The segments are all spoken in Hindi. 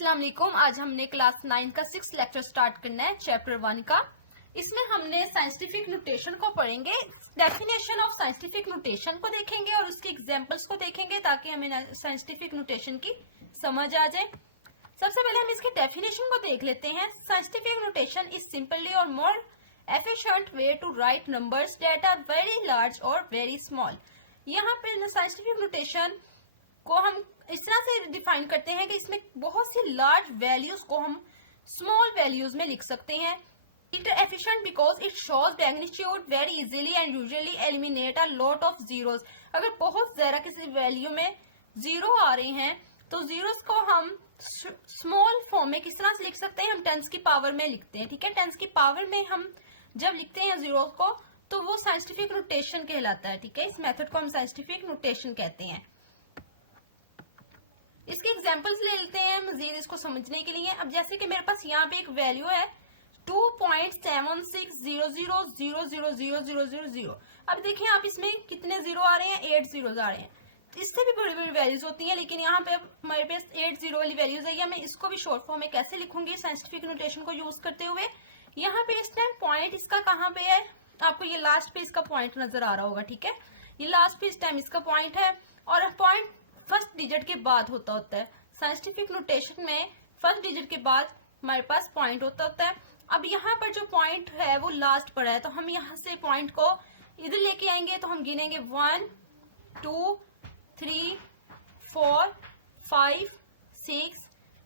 अस्सलाम वालेकुम। आज हमने क्लास 9 का 6th लेक्चर स्टार्ट करना है, चैप्टर 1 का। इसमें हमने साइंटिफिक नोटेशन को पढ़ेंगे, डेफिनेशन ऑफ साइंटिफिक नोटेशन को देखेंगे और उसके एग्जांपल्स को देखेंगे ताकि हमें साइंटिफिक नोटेशन की समझ आ जाए। सबसे पहले हम इसकी डेफिनेशन को देख लेते हैं। Scientific notation is simply or more efficient way to write numbers that are very large or very small. यहाँ पे साइंटिफिक नोटेशन को हम इस तरह से डिफाइन करते हैं कि इसमें बहुत सी लार्ज वैल्यूज को हम स्मॉल वैल्यूज में लिख सकते हैं। It efficient because it shows magnitude very easily and usually eliminate a lot of zeros. अगर बहुत ज्यादा किसी वैल्यू में जीरो आ रहे हैं तो जीरोस को हम स्मॉल फॉर्म में किस तरह से लिख सकते हैं, हम टेंस की पावर में लिखते हैं। ठीक है, टेंस की पावर में हम जब लिखते हैं जीरो को तो वो साइंटिफिक नोटेशन कहलाता है। ठीक है, इस मेथड को हम साइंटिफिक नोटेशन कहते हैं। इसके एग्जांपल्स ले लेते हैं मजीद इसको समझने के लिए। अब जैसे कि मेरे पास यहाँ पे एक वैल्यू है 2.7600000000। अब देखिए आप इसमें कितने जीरो आ रहे हैं, 8 जीरोज आ रहे हैं। इससे भी बड़ी बड़ी वैल्यूज होती हैं, लेकिन यहाँ पे हमारे पास 8 जीरो वाली वैल्यूज है। मैं इसको भी शॉर्ट फॉर्म में कैसे लिखूंगी साइंटिफिक नोटेशन को यूज करते हुए। यहाँ पे इस टाइम पॉइंट इसका कहाँ पे है, आपको ये लास्ट पे इसका पॉइंट नजर आ रहा होगा। ठीक है, ये लास्ट पे इस टाइम इसका पॉइंट है और पॉइंट फर्स्ट डिजिट के बाद होता है। साइंटिफिक नोटेशन में फर्स्ट डिजिट के बाद हमारे पास पॉइंट होता है। अब यहाँ पर जो पॉइंट है वो लास्ट पर है, तो हम यहाँ से पॉइंट को इधर लेके आएंगे तो हम गिनेंगे 1 2 3 4 5 6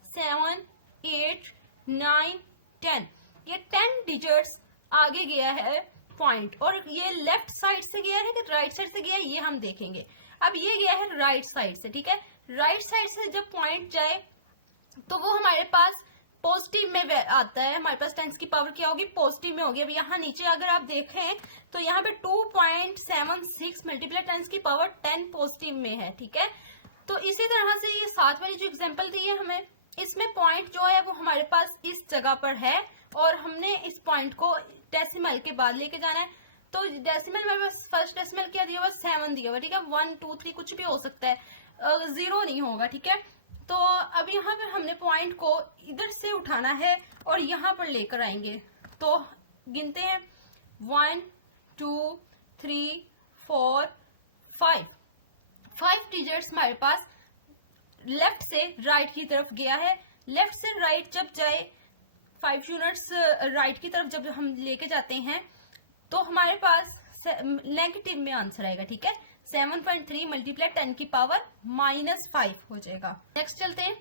7 8 9 10। ये 10 डिजिट्स आगे गया है पॉइंट, और ये लेफ्ट साइड से गया है कि राइट साइड से गया है ये हम देखेंगे। अब ये गया है राइट साइड से। ठीक है, राइट साइड से जब पॉइंट जाए तो वो हमारे पास पॉजिटिव में आता है। हमारे पास टेंस की पावर क्या होगी, पॉजिटिव में होगी। अब यहाँ नीचे अगर आप देखें तो यहाँ पे 2.76 मल्टीप्लाई टेंस की पावर 10 पॉजिटिव में है। ठीक है, तो इसी तरह से ये साथ वाली जो एग्जांपल दी है हमें, इसमें पॉइंट जो है वो हमारे पास इस जगह पर है और हमने इस पॉइंट को डेसिमल के बाद लेके जाना है। तो डेसिमल में बस फर्स्ट डेसिमल क्या दिया हुआ, 7 दिया हुआ। ठीक है, 1 2 3 कुछ भी हो सकता है, जीरो नहीं होगा। ठीक है, तो अब यहाँ पे हमने पॉइंट को इधर से उठाना है और यहाँ पर लेकर आएंगे। तो गिनते हैं 1 2 3 4 5 डिजिट्स हमारे पास लेफ्ट से राइट की तरफ गया है। लेफ्ट से राइट जब जाए 5 यूनिट्स राइट की तरफ जब हम लेके जाते हैं तो हमारे पास नेगेटिव में आंसर आएगा। ठीक है, 7.3 मल्टीप्लाई 10 की पावर -5 हो जाएगा। नेक्स्ट चलते हैं।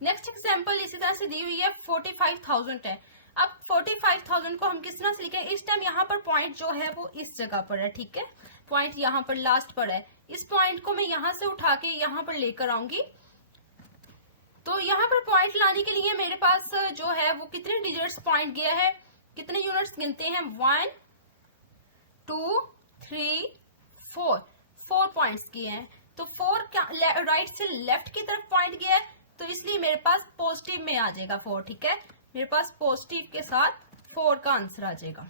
नेक्स्ट एग्जांपल इसी तरह से दी हुई है 45,000 है। अब 45,000 को हम किस तरह से लिखें, इस टाइम यहाँ पर पॉइंट जो है वो इस जगह पर है। ठीक है, पॉइंट यहाँ पर लास्ट पर है। इस पॉइंट को मैं यहाँ से उठा के यहाँ पर लेकर आऊंगी। तो यहाँ पर पॉइंट लाने के लिए मेरे पास जो है वो कितने डिजिट्स पॉइंट गया है, कितने यूनिट्स गिनते हैं, 1 2 3 4 पॉइंट्स किए हैं। तो 4 राइट से लेफ्ट की तरफ पॉइंट गया है, तो इसलिए मेरे पास पॉजिटिव में आ जाएगा 4। ठीक है, मेरे पास पॉजिटिव के साथ 4 का आंसर आ जाएगा।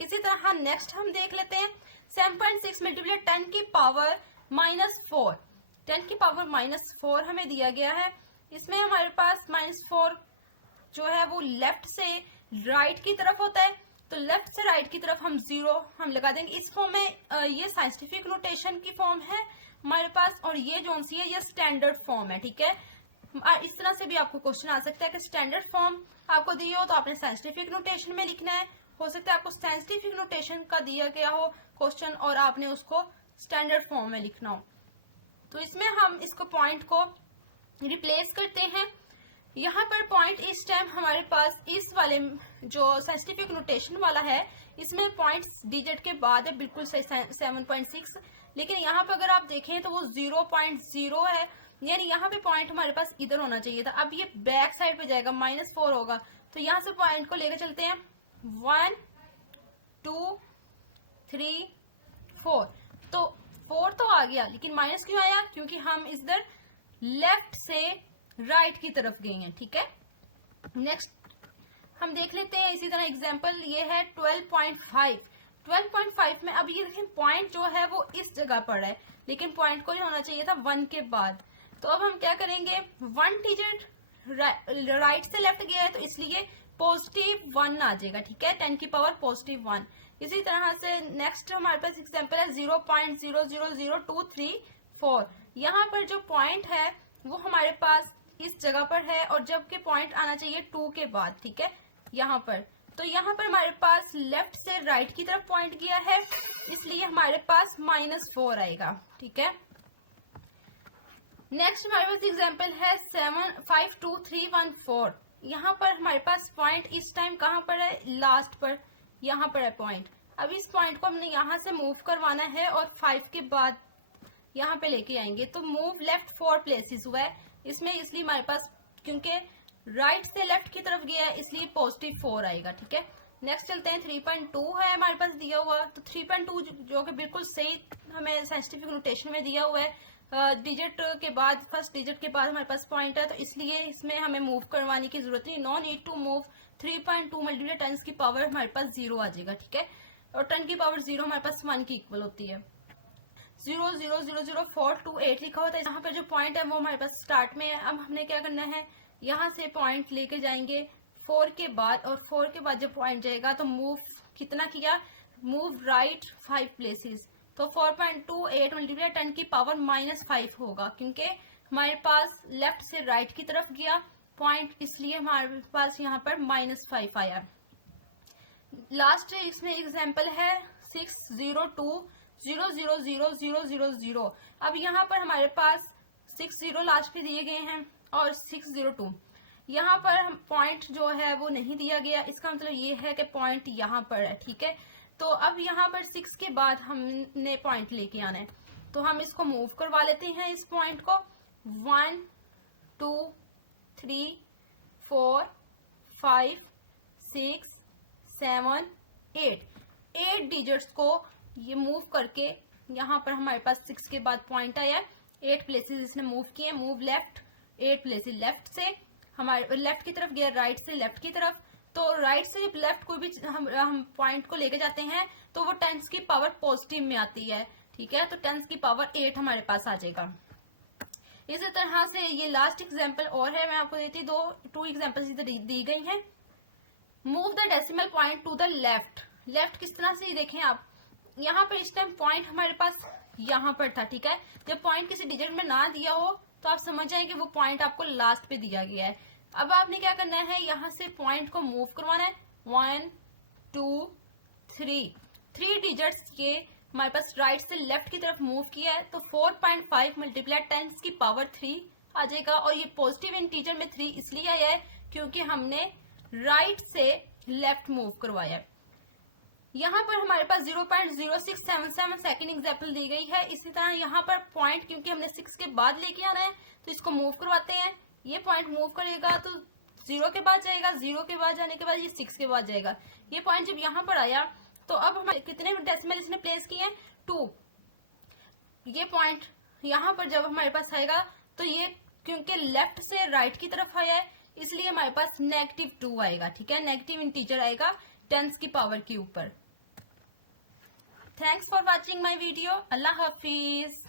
इसी तरह नेक्स्ट हम देख लेते हैं 7.6 मल्टीप्लाई 10 की पावर -4। 10 की पावर -4 हमें दिया गया है। इसमें हमारे पास -4 जो है वो लेफ्ट से राइट की तरफ होता है, तो लेफ्ट से राइट की तरफ हम जीरो हम लगा देंगे। इस फॉर्म में ये साइंटिफिक नोटेशन की फॉर्म है हमारे पास, और ये जो सी है ये स्टैंडर्ड फॉर्म है। ठीक है, इस तरह से भी आपको क्वेश्चन आ सकता है कि स्टैंडर्ड फॉर्म आपको दी हो तो आपने साइंटिफिक नोटेशन में लिखना है। हो सकता है आपको साइंटिफिक नोटेशन का दिया गया हो क्वेश्चन और आपने उसको स्टैंडर्ड फॉर्म में लिखना हो। तो इसमें हम इसको पॉइंट को रिप्लेस करते हैं। यहाँ पर पॉइंट इस टाइम हमारे पास इस वाले जो साइंटिफिक नोटेशन वाला है इसमें पॉइंट्स डिजिट के बाद है बिल्कुल सही 7.6, लेकिन यहाँ पे अगर आप देखें तो वो 0.0 है, यानी यहाँ पे पॉइंट हमारे पास इधर होना चाहिए था। अब ये बैक साइड पे जाएगा, -4 होगा, तो यहाँ से पॉइंट को लेकर चलते हैं 1 2 3 4। तो 4 तो आ गया, लेकिन माइनस क्यों आया, क्योंकि हम इधर लेफ्ट से राइट की तरफ गए हैं। ठीक है, नेक्स्ट हम देख लेते हैं इसी तरह एग्जांपल, ये है 12.5 में। अब ये देखें पॉइंट जो है वो इस जगह पर है, लेकिन पॉइंट को ही होना चाहिए था 1 के बाद। तो अब हम क्या करेंगे, 1 डिजिट राइट से लेफ्ट गया है तो इसलिए +1 आ जाएगा, ठीक है, 10 की पावर +1। इसी तरह से नेक्स्ट हमारे पास एग्जांपल है 0.000234। यहाँ पर जो पॉइंट है वो हमारे पास इस जगह पर है और जबकि पॉइंट आना चाहिए 2 के बाद, ठीक है, यहाँ पर। तो यहाँ पर हमारे पास लेफ्ट से राइट की तरफ पॉइंट किया है, इसलिए हमारे पास -4 आएगा, ठीक है। नेक्स्ट हमारे पास एग्जांपल है 752,314। यहाँ पर हमारे पास पॉइंट इस टाइम कहाँ पर है, लास्ट पर, यहाँ पर है पॉइंट। अब इस पॉइंट को हमने यहाँ से मूव करवाना है और 5 के बाद यहाँ पे लेके आएंगे, तो मूव लेफ्ट 4 प्लेसेस हुआ है इसमें, इसलिए हमारे पास क्योंकि राइट से लेफ्ट की तरफ गया है इसलिए +4 आएगा, ठीक है। नेक्स्ट चलते हैं 3.2 है हमारे पास दिया हुआ, तो 3.2 जो कि बिल्कुल सही हमें साइंटिफिक नोटेशन में दिया हुआ है, डिजिट के बाद, फर्स्ट डिजिट के बाद हमारे पास पॉइंट है, तो इसलिए इसमें हमें मूव करवाने की जरूरत नहीं, no need to move. 3.2 multiply 10 की पावर हमारे पास 0 आ जाएगा, ठीक है, और 10 की पावर 0 हमारे पास 1 की इक्वल होती है। 0.0000428 लिखा होता है, यहाँ पर जो पॉइंट है वो हमारे पास स्टार्ट में है। अब हमने क्या करना है, यहाँ से पॉइंट लेके जाएंगे 4 के बाद, और 4 के बाद जब पॉइंट जाएगा तो मूव कितना किया, मूव राइट 5 प्लेसेस, तो 4.28 मल्टीप्लाई 10 की पावर -5 होगा, क्योंकि हमारे पास लेफ्ट से राइट की तरफ गया पॉइंट, इसलिए हमारे पास यहाँ पर -5 आया। लास्ट इसमें एग्जांपल है 602,000,000। अब यहाँ पर हमारे पास 60 लास्ट पे दिए गए हैं और 602, यहाँ पर हम पॉइंट जो है वो नहीं दिया गया, इसका मतलब ये है कि पॉइंट यहाँ पर है, ठीक है। तो अब यहाँ पर 6 के बाद हमने पॉइंट लेके आना है, तो हम इसको मूव करवा लेते हैं, इस पॉइंट को 1 2 3 4 5 6 7 8 डिजिट्स को ये मूव करके यहाँ पर हमारे पास 6 के बाद पॉइंट आया, 8 प्लेसेस इसने मूव किए, मूव लेफ्ट 8 प्लेसेस, लेफ्ट से हमारे लेफ्ट की तरफ गया, राइट से लेफ्ट की तरफ, तो राइट से जब लेफ्ट कोई भी हम पॉइंट को लेके जाते हैं तो वो 10 की पावर पॉजिटिव में आती है, ठीक है, तो 10 की पावर 8 हमारे पास आ जाएगा। इसी तरह से ये लास्ट एग्जांपल और है, मैं आपको देती 2 एग्जांपल्स इधर दी गई हैं। Move the decimal point two the left. Left किस तरह से देखें आप, यहाँ पर इस टाइम पॉइंट हमारे पास यहाँ पर था, ठीक है, जब पॉइंट किसी डिजिट में ना दिया हो तो आप समझ जाए कि वो पॉइंट आपको लास्ट पे दिया गया है। अब आपने क्या करना है, यहाँ से पॉइंट को मूव करवाना है, 1 2 3 डिजिट्स ये हमारे पास राइट से लेफ्ट की तरफ मूव किया है, तो 4.5 मल्टीप्लाई 10 की पावर 3 आ जाएगा, और ये पॉजिटिव इंटीजर में 3 इसलिए आया है क्योंकि हमने राइट से लेफ्ट मूव करवाया है। यहाँ पर हमारे पास 0.0677 सेकेंड एग्जाम्पल दी गई है। इसी तरह यहाँ पर पॉइंट क्योंकि हमने 6 के बाद लेके आना है तो इसको मूव करवाते हैं, ये पॉइंट मूव करेगा तो 0 के बाद जाएगा, 0 के बाद जाने के बाद ये 6 के बाद जाएगा। ये पॉइंट जब यहाँ पर आया तो अब हमारे कितने डेसिमल इसने प्लेस किए हैं, 2। ये पॉइंट यहाँ पर जब हमारे पास आएगा तो ये क्योंकि लेफ्ट से राइट की तरफ आया है इसलिए हमारे पास -2 आएगा, ठीक है, नेगेटिव इंटीजर आएगा 10 की पावर के ऊपर। Thanks for watching my video. Allah Hafiz.